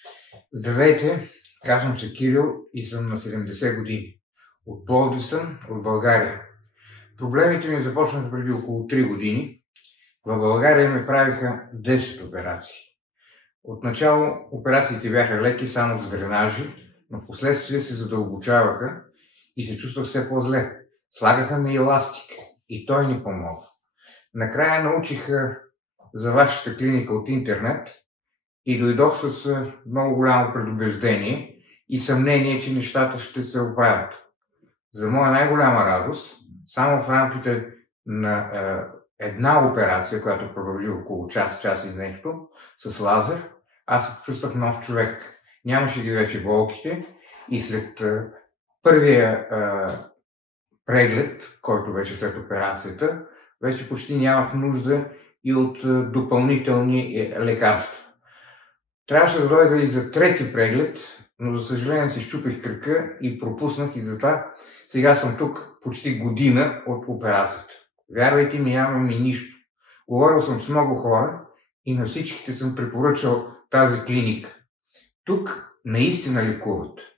Здравейте, казвам се Кирил и съм на 70 години. От Пловдив съм, от България. Проблемите ми започнаха преди около 3 години. В България ми правиха 10 операции. Отначало операциите бяха леки, само с дренажи, но в последствие се задълбочаваха и се чувствах все по-зле. Слагаха ми еластик и той ни помогна. Накрая научих за вашата клиника от интернет и дойдох с много голямо предубеждение и съмнение, че нещата ще се оправят. За моя най-голяма радост, само в рамките на една операция, която продължи около час и нещо, с лазер, аз се почувствах нов човек. Нямаше ги вече болките и след първия преглед, който беше след операцията, вече почти нямах нужда и от допълнителни лекарства. Трябваше да дойда и за трети преглед, но за съжаление си счупих кръка и пропуснах и затова сега съм тук почти година от операцията. Вярвайте ми, нямам и нищо. Говорил съм с много хора и на всичките съм препоръчал тази клиника. Тук наистина лекуват.